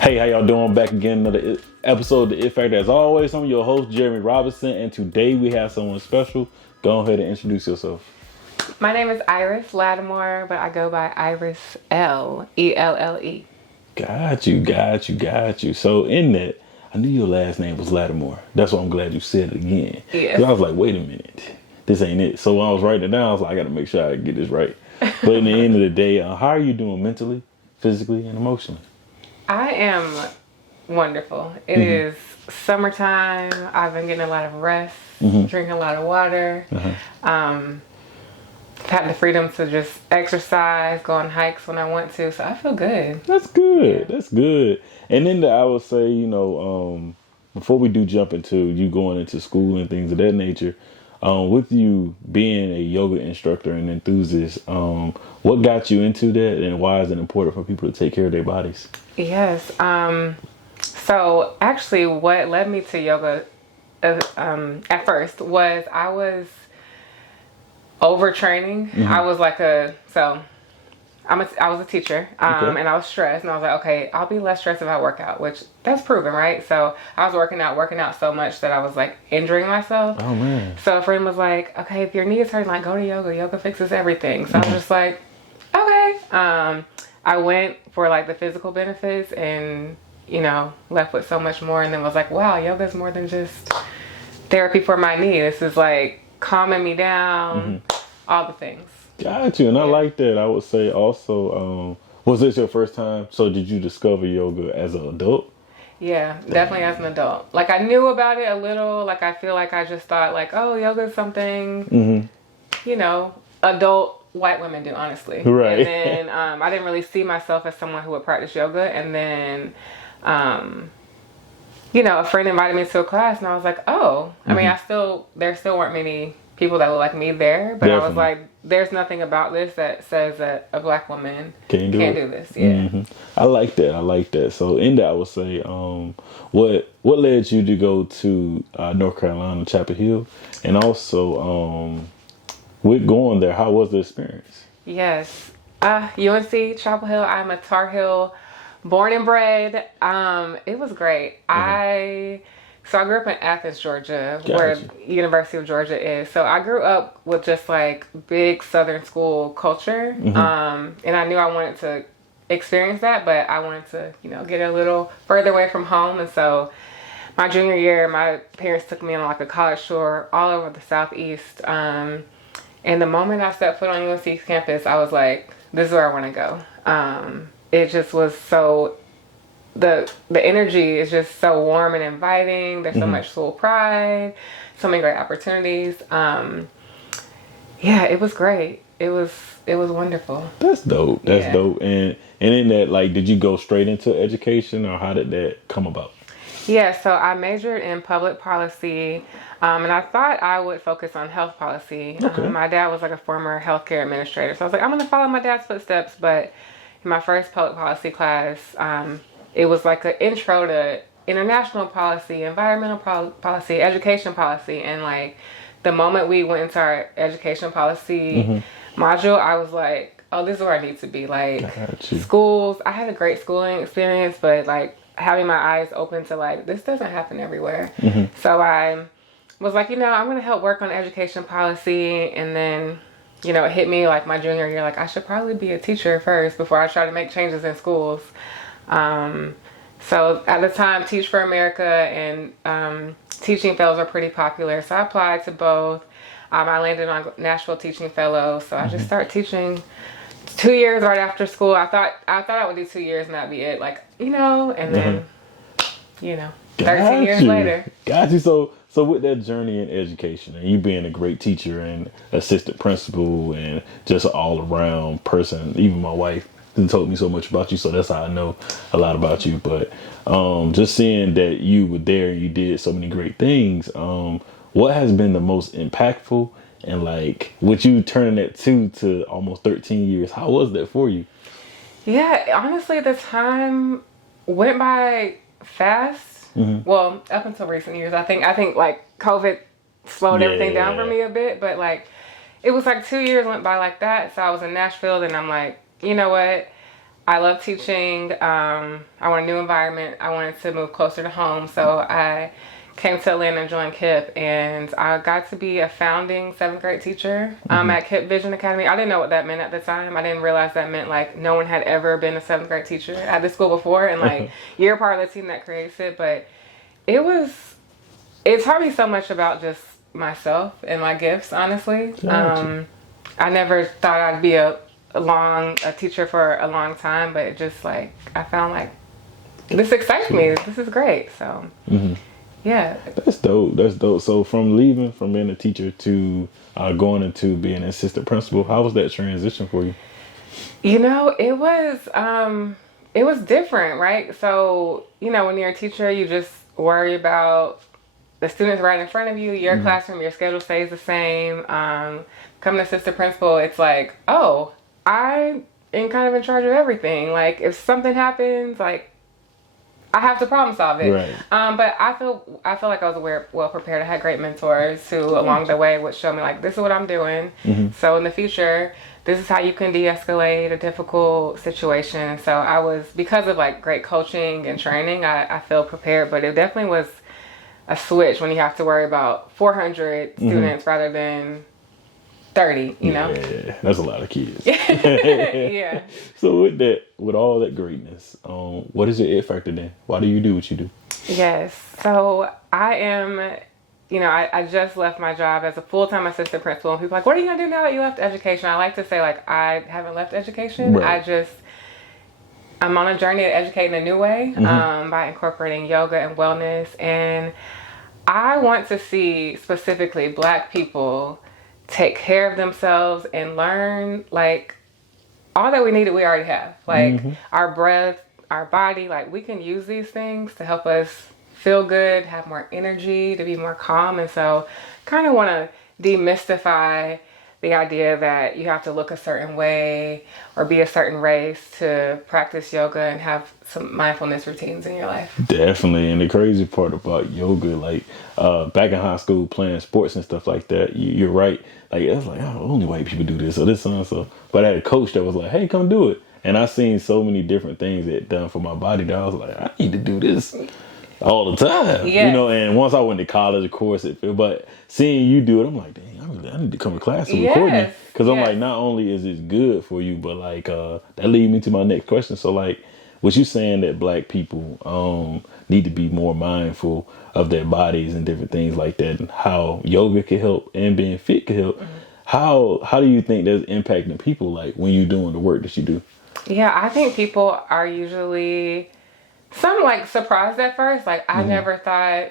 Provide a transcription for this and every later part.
Hey, how y'all doing? Back again, another episode of the It Factor. As always, I'm your host, Jeremy Robinson, and today we have someone special. Go ahead and introduce yourself. My name is Iris Lattimore, but I go by Iris Elle, E-L-L-E. Got you. So in that, I knew your last name was Lattimore. That's why I'm glad you said it again. Yeah. 'Cause I was like, wait a minute, this ain't it. So when I was writing it down, I was like, I gotta make sure I get this right. But in the end of the day, how are you doing mentally, physically, and emotionally? I am wonderful. It is summertime. I've been getting a lot of rest, drinking a lot of water. Had the freedom to just exercise, go on hikes when I want to. So I feel good. That's good. That's good. And then I would say, before we do jump into you going into school and things of that nature, with you being a yoga instructor and enthusiast, what got you into that, and why is it important for people to take care of their bodies? Yes. So actually, what led me to yoga at first was I was overtraining. I was like I was a teacher, and I was stressed, and I was like, okay, I'll be less stressed if I work out, which that's proven, right? So I was working out so much that I was like injuring myself. Oh man. So a friend was like, okay, if your knee is hurting, like go to yoga. Yoga fixes everything. So I was just like, okay. I went for like the physical benefits and, left with so much more, and then was like, wow, yoga is more than just therapy for my knee. This is like calming me down, all the things. Got you. And I like that. I would say also, was this your first time? So did you discover yoga as an adult? Yeah, definitely as an adult. Like I knew about it a little. Like I feel like I just thought like, oh, yoga is something, adult white women do, honestly. Right. And then I didn't really see myself as someone who would practice yoga. And then, a friend invited me to a class, and I was like, oh, I mean, there still weren't many people that look like me there, but Definitely. I was like, there's nothing about this that says that a black woman can't do this. Yeah. I like that. So in that, I would say, what led you to go to North Carolina, Chapel Hill, and also with going there, how was the experience? Yes, UNC Chapel Hill. I'm a Tar Heel born and bred. It was great. So I grew up in Athens, Georgia, where University of Georgia is. So I grew up with just like big Southern school culture. And I knew I wanted to experience that, but I wanted to, get a little further away from home. And so my junior year, my parents took me on like a college tour all over the Southeast. And the moment I stepped foot on UNC campus, I was like, this is where I want to go. It just was so... The energy is just so warm and inviting. There's so much soul pride, so many great opportunities. It was great. It was wonderful. That's dope. Dope. And in that, like, did you go straight into education, or how did that come about? Yeah, so I majored in public policy, and I thought I would focus on health policy. Okay. My dad was like a former healthcare administrator, so I was like, I'm going to follow my dad's footsteps. But in my first public policy class, it was like an intro to international policy, environmental policy, education policy. And like the moment we went into our education policy module, I was like, oh, this is where I need to be. Like schools, I had a great schooling experience, but like having my eyes open to like, this doesn't happen everywhere. So I was like, I'm going to help work on education policy. And then, it hit me like my junior year, like I should probably be a teacher first before I try to make changes in schools. So at the time, Teach for America and teaching fellows are pretty popular. So I applied to both. I landed on Nashville Teaching Fellow. So I just started teaching 2 years right after school. I thought I would do 2 years and that'd be it. Like, and then, 13 years later. Got you. So with that journey in education, and you being a great teacher and assistant principal and just an all around person, even my wife told me so much about you, so that's how I know a lot about you. But just seeing that you were there and you did so many great things, what has been the most impactful, and like with you turning that 2 to almost 13 years, how was that for you? Yeah, honestly, the time went by fast. Well, up until recent years, I think like COVID slowed everything down for me a bit, but like it was like 2 years went by like that. So I was in Nashville, and I'm like, you know what? I love teaching. I want a new environment. I wanted to move closer to home. So I came to Atlanta and joined KIPP, and I got to be a founding 7th grade teacher at KIPP Vision Academy. I didn't know what that meant at the time. I didn't realize that meant like no one had ever been a 7th grade teacher at this school before, and like you're part of the team that creates it. But it taught me so much about just myself and my gifts, honestly. Gotcha. I never thought I'd be a teacher for a long time, but it just like I found like this excites me. This is great. So yeah, That's dope. That's dope. So from being a teacher to going into being an assistant principal, how was that transition for you? you know, it was different, right? So you know, when you're a teacher, you just worry about the students right in front of you, your classroom, your schedule stays the same. Becoming an assistant principal, it's like, oh, I am kind of in charge of everything. Like if something happens, like I have to problem solve it. Right. But I feel like I was well prepared. I had great mentors who along the way would show me like, this is what I'm doing. So in the future, this is how you can de-escalate a difficult situation. So I was, because of like great coaching and training, I feel prepared, but it definitely was a switch when you have to worry about 400 students rather than 30, you know? Yeah, that's a lot of kids. Yeah. So with all that greatness, what is your it factor then? Why do you do what you do? Yes. So I am, you know, I just left my job as a full-time assistant principal, and people are like, what are you gonna do now that you left education? I like to say like, I haven't left education. Right. I'm on a journey to educate in a new way by incorporating yoga and wellness. And I want to see specifically Black people take care of themselves and learn like all that we needed, we already have. Like our breath, our body, like we can use these things to help us feel good, have more energy, to be more calm. And so kind of want to demystify the idea that you have to look a certain way or be a certain race to practice yoga and have some mindfulness routines in your life. Definitely. And the crazy part about yoga, like back in high school playing sports and stuff like that, you're right. Like, it's like, oh, only white people do this or this and so. But I had a coach that was like, hey, come do it. And I seen so many different things it done for my body that I was like, I need to do this all the time. Yes. You know, and once I went to college, of course, but seeing you do it, I'm like, dang, I need to come to class and record you. Because I'm like, not only is it good for you, but like, that leads me to my next question. So like, was you saying that Black people need to be more mindful of their bodies and different things like that, and how yoga can help and being fit can help? How do you think that's impacting people like when you're doing the work that you do? Yeah, I think people are usually some like surprised at first. Like I never thought,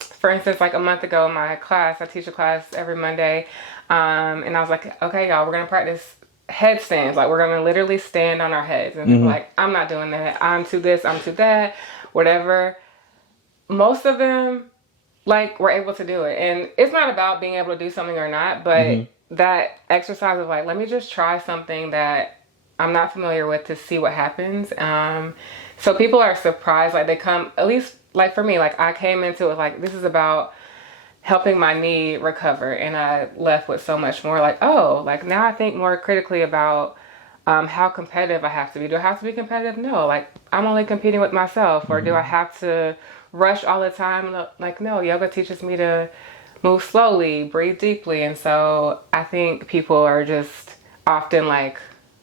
for instance, like a month ago in my class, I teach a class every Monday. And I was like, okay, y'all, we're going to practice headstands. Like we're going to literally stand on our heads. And people like, I'm not doing that. I'm to this, I'm to that, whatever. Most of them like were able to do it. And it's not about being able to do something or not, but that exercise of like, let me just try something that I'm not familiar with to see what happens. So people are surprised, like they come, at least like for me, like I came into it like, this is about helping my knee recover. And I left with so much more like, oh, like now I think more critically about how competitive I have to be. Do I have to be competitive? No, like I'm only competing with myself. Or do I have to rush all the time? Like, no, yoga teaches me to move slowly, breathe deeply. And so I think people are just often like,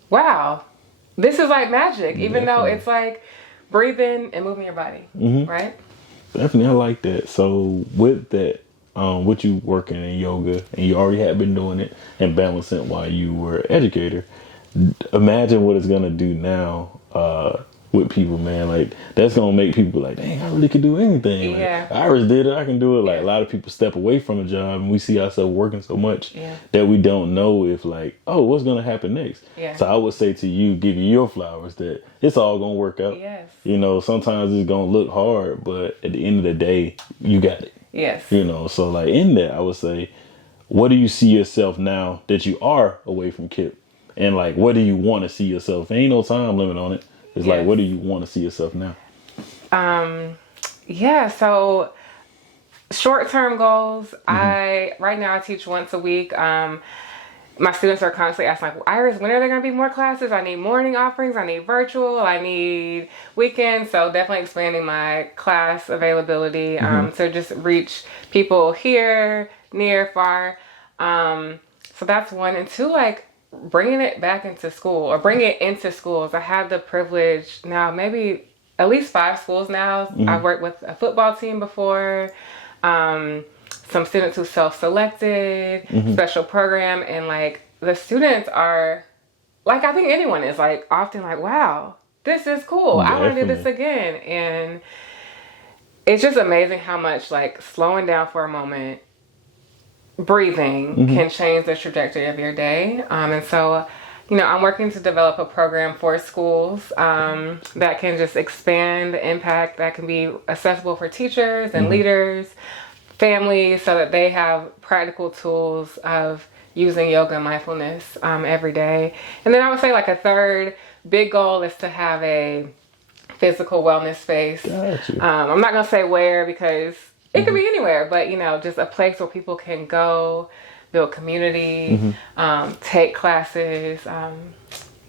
wow, this is like magic, even though it's like breathing and moving your body, right? Definitely, I like that. So with that, with you working in yoga and you already had been doing it and balancing it while you were educator, imagine what it's gonna do now with people, man. Like that's gonna make people like, dang, I really could do anything. Like, Iris did it, I can do it. Like a lot of people step away from a job and we see ourselves working so much that we don't know if like, oh, what's gonna happen next. So I would say to you, give you your flowers that it's all gonna work out. You know, sometimes it's gonna look hard, but at the end of the day, you got it. You know, so like in that, I would say, what do you see yourself now that you are away from KIPP? And like, what do you want to see yourself? Ain't no time limit on it. It's like, what do you want to see yourself now? So short-term goals. Right now I teach once a week. my students are constantly asking, like, Iris, when are there going to be more classes? I need morning offerings. I need virtual. I need weekends. So definitely expanding my class availability to just reach people here, near, far. So that's one. And two, like, bringing it back into school or bringing it into schools. I have the privilege now, maybe at least 5 schools now. I've worked with a football team before. Some students who self-selected, special program, and like the students are like, I think anyone is like often like, wow, this is cool. I want to do this again. And it's just amazing how much like slowing down for a moment, breathing can change the trajectory of your day. And so, you know, I'm working to develop a program for schools that can just expand the impact, that can be accessible for teachers and leaders, families, so that they have practical tools of using yoga and mindfulness every day. And then I would say like a third big goal is to have a physical wellness space. Gotcha. I'm not going to say where because it could be anywhere, but you know, just a place where people can go, build community, take classes.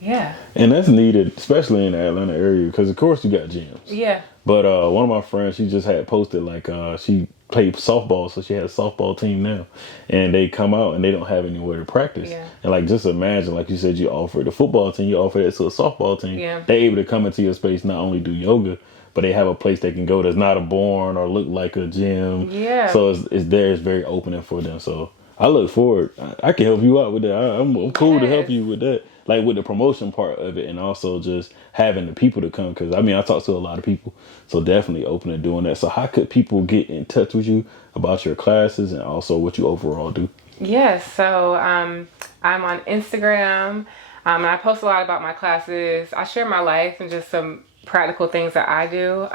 Yeah. And that's needed, especially in the Atlanta area, because of course you got gyms. Yeah. But one of my friends, she just had posted like she played softball, so she has a softball team now, and they come out and they don't have anywhere to practice. Yeah. And like, just imagine, like you said, you offer the football team, you offer that to a softball team. Yeah. They're able to come into your space, not only do yoga, but they have a place they can go that's not a barn or look like a gym. Yeah. So it's there, it's very opening for them. So I look forward. I can help you out with that. I'm cool to help you with that. Like with the promotion part of it, and also just having the people to come. Because I mean, I talk to a lot of people, so definitely open to doing that. So how could people get in touch with you about your classes and also what you overall do? Yes, so I'm on Instagram, and I post a lot about my classes. I share my life and just some practical things that I do.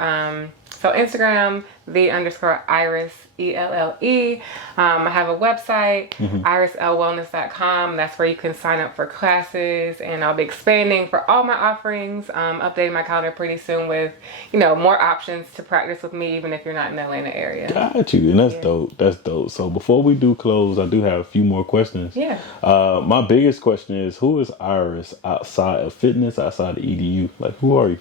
So Instagram, _Iris, ELLE. I have a website, irislwellness.com. That's where you can sign up for classes, and I'll be expanding for all my offerings, updating my calendar pretty soon with, you know, more options to practice with me, even if you're not in the Atlanta area. Got you, and that's dope. That's dope. So before we do close, I do have a few more questions. Yeah. My biggest question is, who is Iris outside of fitness, outside of EDU? Like, who are you?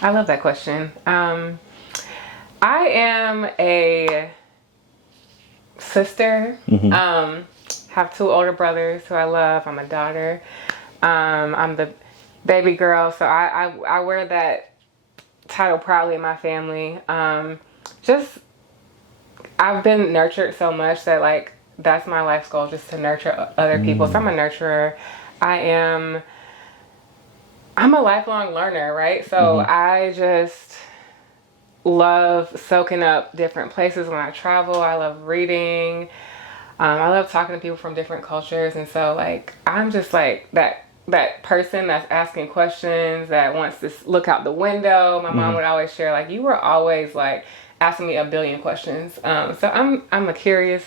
I love that question. I am a sister. Have 2 older brothers who I love. I'm a daughter. I'm the baby girl, so I wear that title proudly in my family. Just I've been nurtured so much that like that's my life's goal, just to nurture other people. So I'm a nurturer. I'm a lifelong learner, right? So I just love soaking up different places when I travel. I love reading. I love talking to people from different cultures. And so like, I'm just like that person that's asking questions, that wants to look out the window. My mom would always share, like, you were always like asking me a billion questions. So I'm a curious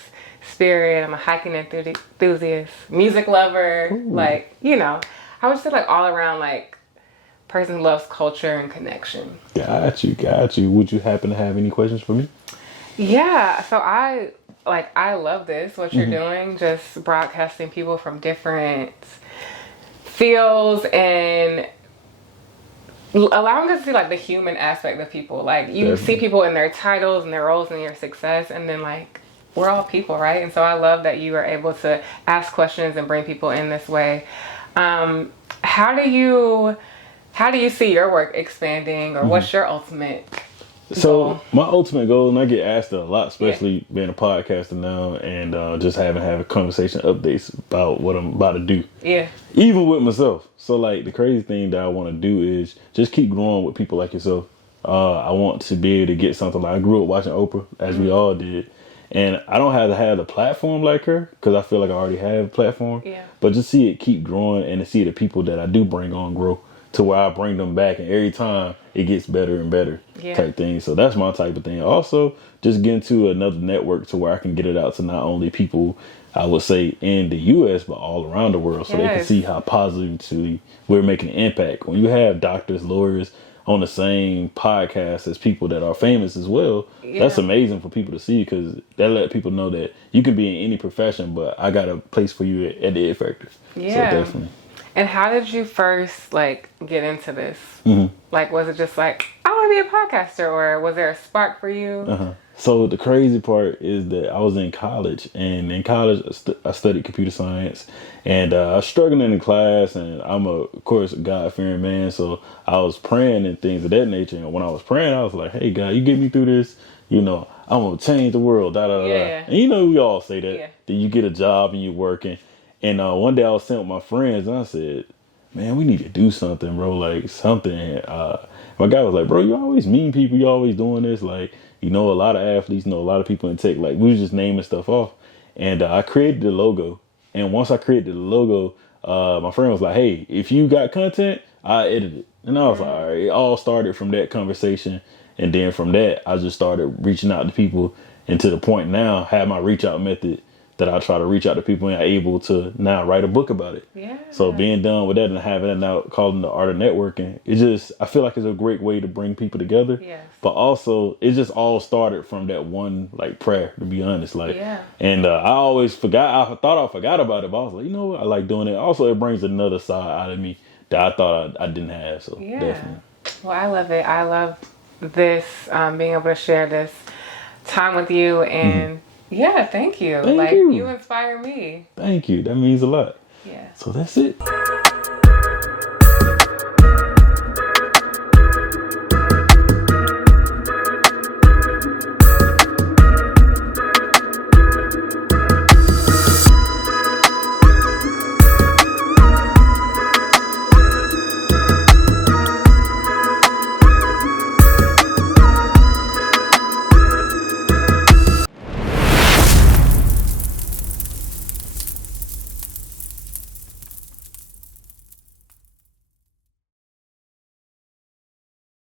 spirit. I'm a hiking enthusiast, music lover. Like, you know, I would say like all around like person who loves culture and connection. Got you. Would you happen to have any questions for me? Yeah. So I love this, what you're doing, just broadcasting people from different fields and allowing us to see like the human aspect of people. Like you see people in their titles and their roles and their success, and then like we're all people, right? And so I love that you are able to ask questions and bring people in this way. How do you see your work expanding, or what's your ultimate goal? So my ultimate goal, and I get asked it a lot, especially being a podcaster now, and just having a conversation updates about what I'm about to do. Yeah. Even with myself. So like the crazy thing that I want to do is just keep growing with people like yourself. I want to be able to get something like, I grew up watching Oprah, as we all did. And I don't have to have the platform like her, because I feel like I already have a platform. Yeah. But just see it keep growing, and to see the people that I do bring on grow, to where I bring them back, and every time it gets better and better type thing. So that's my type of thing. Also, just get into another network to where I can get it out to not only people, I would say, in the U.S., but all around the world, so they can see how positively we're making an impact. When you have doctors, lawyers, on the same podcast as people that are famous as well. Yeah. That's amazing for people to see, because that let people know that you can be in any profession, but I got a place for you at the Ed Factor. Yeah. So definitely. And how did you first like get into this? Mm-hmm. Like, was it just like, I want to be a podcaster, or was there a spark for you? Uh-huh. So the crazy part is that I was in college, and in college I studied computer science, and I was struggling in class, and I'm of course a God-fearing man, so I was praying and things of that nature. And when I was praying, I was like, "Hey God, you get me through this. You know, I'm gonna change the world." Da da da. Yeah. And you know, we all say that. Yeah. Then you get a job and you're working. And one day I was sitting with my friends, and I said, "Man, we need to do something, bro. Like something." My guy was like, "Bro, you always meet people. You always doing this. Like, you know, a lot of athletes, you know, a lot of people in tech. Like, we was just naming stuff off." And I created the logo. And once I created the logo, my friend was like, "Hey, if you got content, I edit it." And I was like, "All right." It all started from that conversation. And then from that, I just started reaching out to people. And to the point now, have my reach out method that I try to reach out to people, and I'm able to now write a book about it. Yeah. So being done with that and having it now called the art of networking, it just, I feel like it's a great way to bring people together. Yes. But also, it just all started from that one like prayer, to be honest. Like, Yeah. and I always forgot. I thought I forgot about it, but I was like, you know what? I like doing it. Also, it brings another side out of me that I thought I didn't have. So Yeah. definitely. Well, I love it. I love this, being able to share this time with you. And yeah, thank you. Thank you. You inspire me. Thank you. That means a lot. Yeah. So that's it.